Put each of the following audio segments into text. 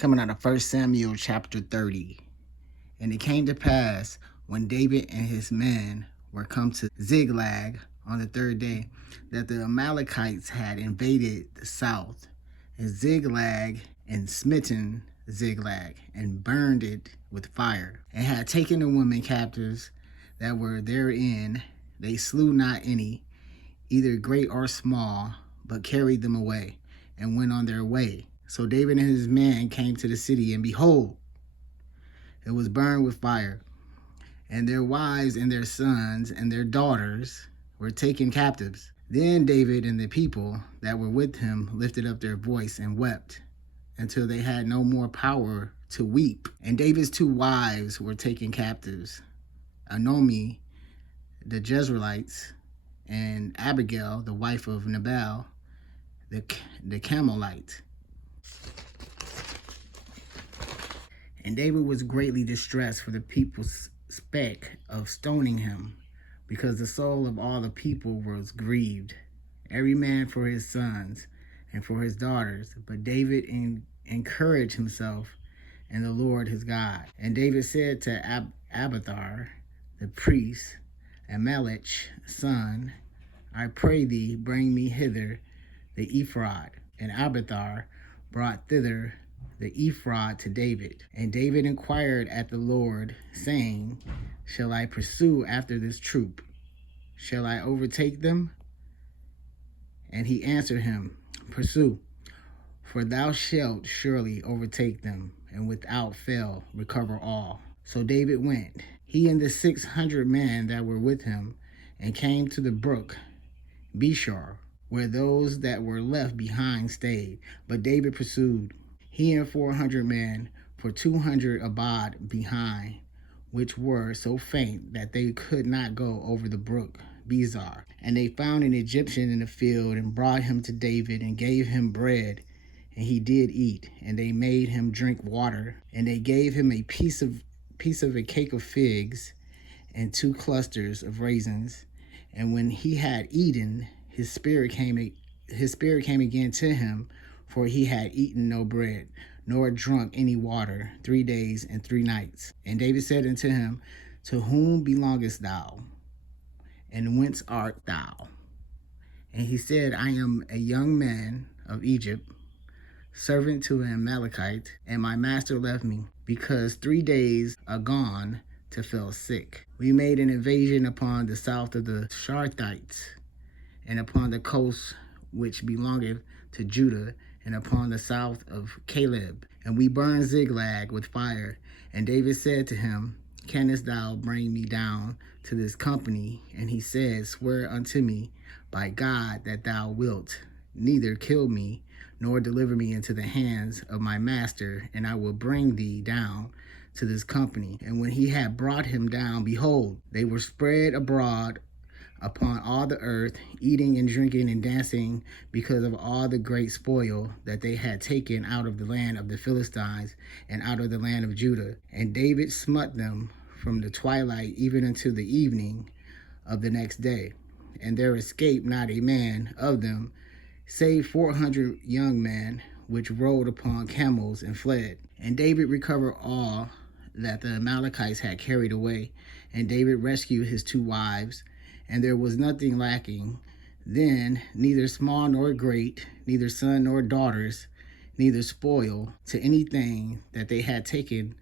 Coming out of 1 Samuel chapter 30. And it came to pass, when David and his men were come to Ziklag on the third day, that the Amalekites had invaded the south, and Ziklag, and smitten Ziklag, and burned it with fire, and had taken the women captives that were therein. They slew not any, either great or small, but carried them away, and went on their way. So David and his men came to the city, and behold, it was burned with fire, and their wives and their sons and their daughters were taken captives. Then David and the people that were with him lifted up their voice and wept until they had no more power to weep. And David's two wives were taken captives, Anomi, the Jezreelites, and Abigail, the wife of Nabal, the Carmelite. And David was greatly distressed, for the people spake of stoning him, because the soul of all the people was grieved, every man for his sons and for his daughters. But David encouraged himself in the Lord his God. And David said to Abiathar the priest, Amalek's son, I pray thee, bring me hither the ephod. And Abiathar brought thither the ephod to David. And David inquired at the Lord, saying, shall I pursue after this troop? Shall I overtake them? And he answered him, pursue, for thou shalt surely overtake them, and without fail recover all. So David went, he and the 600 men that were with him, and came to the brook Bishar, where those that were left behind stayed. But David pursued, he and 400 men, for 200 abode behind, which were so faint that they could not go over the brook Bezar. And they found an Egyptian in the field, and brought him to David, and gave him bread, and he did eat. And they made him drink water, and they gave him a piece of a cake of figs, and 2 clusters of raisins. And when he had eaten, his spirit came again to him, for he had eaten no bread, nor drunk any water 3 days and 3 nights. And David said unto him, to whom belongest thou? And whence art thou? And he said, I am a young man of Egypt, servant to an Amalekite, and my master left me, because 3 days agone to fell sick. We made an invasion upon the south of the Sharthites, and upon the coast which belongeth to Judah, and upon the south of Caleb. And we burned Ziklag with fire. And David said to him, canst thou bring me down to this company? And he said, swear unto me by God that thou wilt neither kill me, nor deliver me into the hands of my master, and I will bring thee down to this company. And when he had brought him down, behold, they were spread abroad upon all the earth, eating and drinking and dancing, because of all the great spoil that they had taken out of the land of the Philistines and out of the land of Judah. And David smote them from the twilight even unto the evening of the next day. And there escaped not a man of them, save 400 young men, which rode upon camels and fled. And David recovered all that the Amalekites had carried away. And David rescued his 2 wives, and there was nothing lacking then, neither small nor great, neither son nor daughters, neither spoil, to anything that they had taken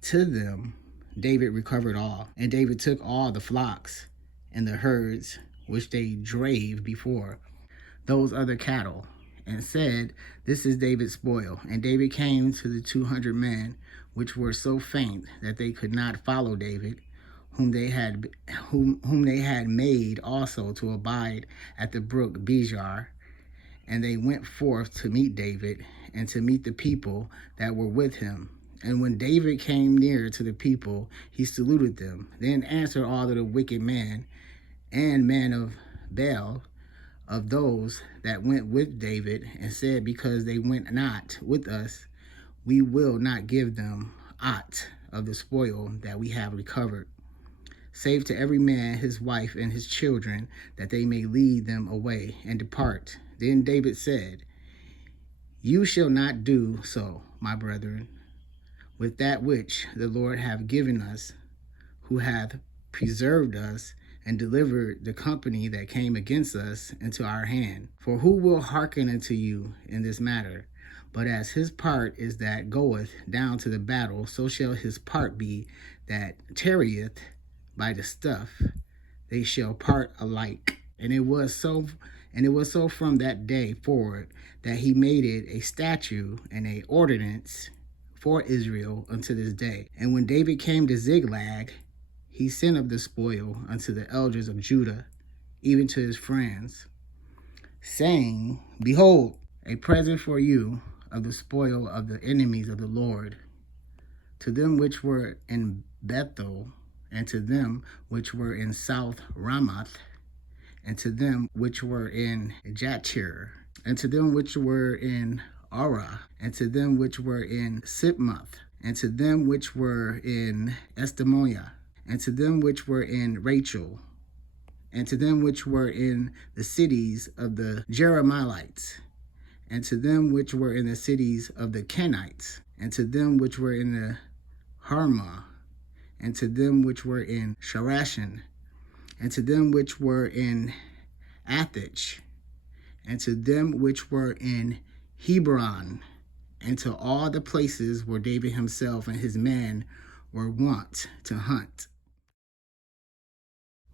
to them. David recovered all. And David took all the flocks and the herds which they drave before those other cattle, and said, this is David's spoil. And David came to the 200 men, which were so faint that they could not follow David, whom they had made also to abide at the brook Bezar. And they went forth to meet David, and to meet the people that were with him. And when David came near to the people, he saluted them. Then answered all of the wicked men and men of Baal, of those that went with David, and said, because they went not with us, we will not give them aught of the spoil that we have recovered, save to every man his wife and his children, that they may lead them away and depart. Then David said, you shall not do so, my brethren, with that which the Lord hath given us, who hath preserved us and delivered the company that came against us into our hand. For who will hearken unto you in this matter? But as his part is that goeth down to the battle, so shall his part be that tarrieth by the stuff. They shall part alike. And it was so from that day forward that he made it a statute and a ordinance for Israel unto this day. And when David came to Ziklag, he sent of the spoil unto the elders of Judah, even to his friends, saying, Behold, a present for you of the spoil of the enemies of the Lord, to them which were in Bethel, and to them which were in South Ramoth, and to them which were in Jatir, and to them which were in Arah, and to them which were in Sipmoth, and to them which were in Estemoia, and to them which were in Rachel, and to them which were in the cities of the Jerahmeelites, and to them which were in the cities of the Kenites, and to them which were in the Harmah, and to them which were in Sharashan, and to them which were in Athich, and to them which were in Hebron, and to all the places where David himself and his men were wont to hunt.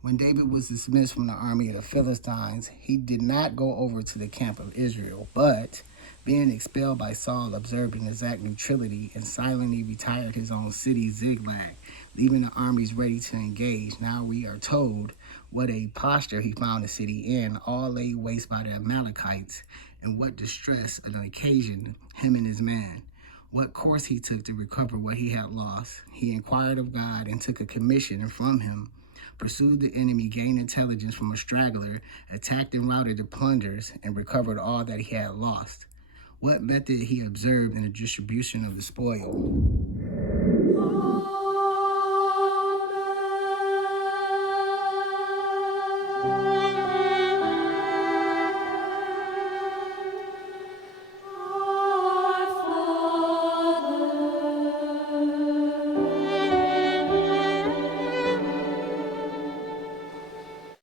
When David was dismissed from the army of the Philistines, he did not go over to the camp of Israel, but, being expelled by Saul, observed an exact neutrality and silently retired his own city, Ziklag, leaving the armies ready to engage. Now we are told what a posture he found the city in, all laid waste by the Amalekites, and what distress on occasion him and his men. What course he took to recover what he had lost. He inquired of God and took a commission from him, pursued the enemy, gained intelligence from a straggler, attacked and routed the plunderers, and recovered all that he had lost. What method he observed in the distribution of the spoil.